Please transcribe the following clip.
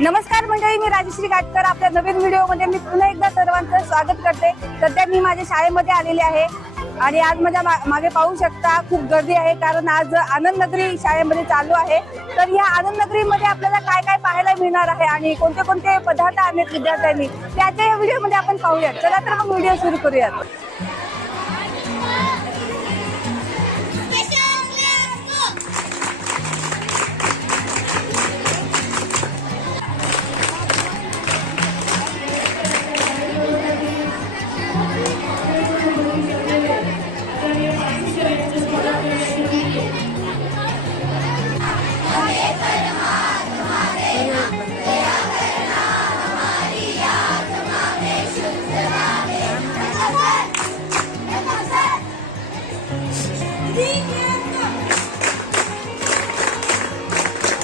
नमस्कार मंडळी, मी राजश्री गाटकर. आपल्या नवीन व्हिडिओमध्ये मी पुन्हा एकदा सर्वांचं स्वागत करते. सध्या मी माझ्या शाळेमध्ये आलेले आहे आणि आज माझ्या मागे पाहू शकता खूप गर्दी आहे, कारण आज आनंदनगरी शाळेमध्ये चालू आहे. तर या आनंदनगरीमध्ये आपल्याला काय काय पाहायला मिळणार आहे आणि कोणते कोणते पदार्थ आणलेत विद्यार्थ्यांनी, त्याच्या या व्हिडिओमध्ये आपण पाहूयात. चला तर मग व्हिडिओ सुरू करूयात.